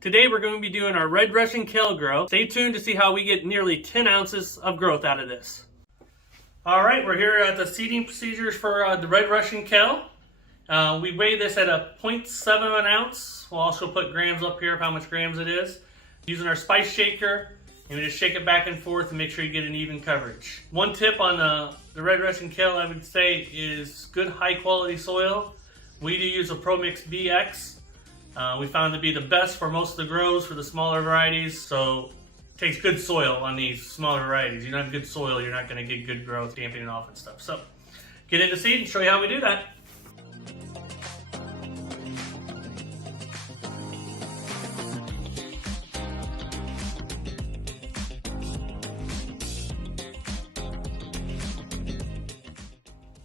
Today we're going to be doing our red Russian kale grow. Stay tuned to see how we get nearly 10 ounces of growth out of this. Alright, we're here at the seeding procedures for the red Russian kale. We weigh this at a 0.7 of an ounce. We'll also put grams up here of how much grams it is. Using our spice shaker, and we just shake it back and forth and make sure you get an even coverage. One tip on the red Russian kale I would say is good high quality soil. We do use a ProMix BX. We found it to be the best for most of the grows for the smaller varieties, so it takes good soil on these smaller varieties. You don't have good soil, you're not going to get good growth, damping off and stuff. So get into seed and show you how we do that.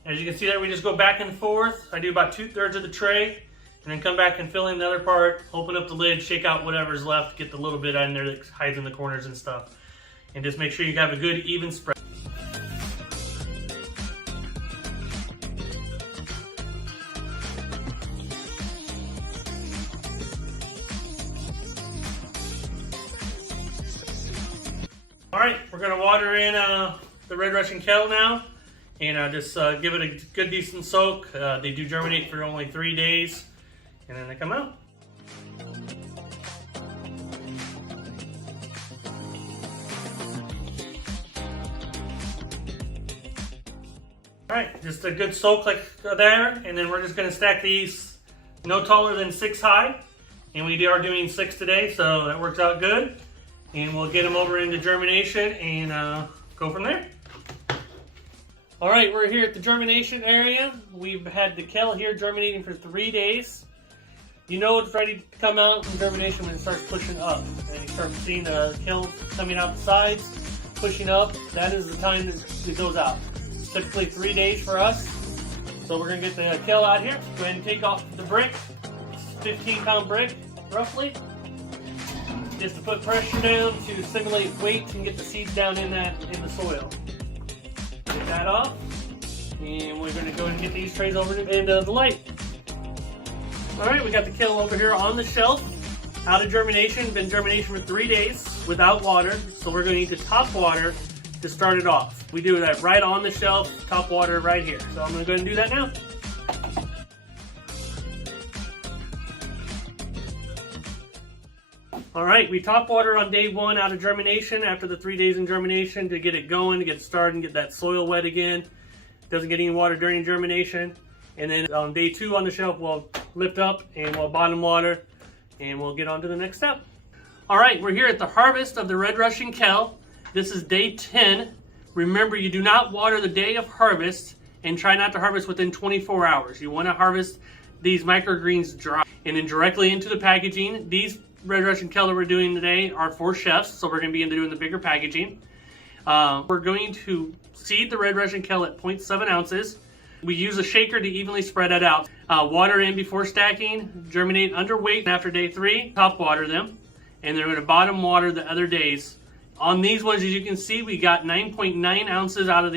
As you can see there, we just go back and forth. I do about 2/3 of the tray, and then come back and fill in the other part, open up the lid, shake out whatever's left, get the little bit in there that hides in the corners and stuff. And just make sure you have a good even spread. All right, we're gonna water in the red Russian kale now. And just give it a good decent soak. They do germinate for only 3 days, and then they come out. All right, just a good soak like there, and then we're just gonna stack these no taller than 6 high. And we are doing 6 today, so that works out good. And we'll get them over into germination and go from there. All right, we're here at the germination area. We've had the kale here germinating for 3 days. You know it's ready to come out from germination when it starts pushing up. And you start seeing the kale coming out the sides, pushing up. That is the time that it goes out. It's typically 3 days for us. So we're gonna get the kale out here. Go ahead and take off the brick. It's a 15-pound brick, roughly. Just to put pressure down to simulate weight and get the seeds down in the soil. Get that off, and we're going to go and get these trays over to the light. All right, we got the kale over here on the shelf, out of germination, been germination for 3 days without water, so we're going to need the top water to start it off. We do that right on the shelf, top water right here. So I'm going to go ahead and do that now. All right, we top water on day 1 out of germination after the 3 days in germination to get it going, to get started and get that soil wet again. Doesn't get any water during germination. And then on day 2 on the shelf, we'll lift up and we'll bottom water and we'll get on to the next step. All right, we're here at the harvest of the red Russian kale. This is day 10. Remember, you do not water the day of harvest and try not to harvest within 24 hours. You want to harvest these microgreens dry and then directly into the packaging. These red Russian kale that we're doing today are for chefs, so we're going to be doing the bigger packaging. We're going to seed the red Russian kale at 0.7 ounces. We use a shaker to evenly spread it out. Water in before stacking, germinate under weight after day 3, top water them, and then we're going to bottom water the other days. On these ones, as you can see, we got 9.9 ounces out of the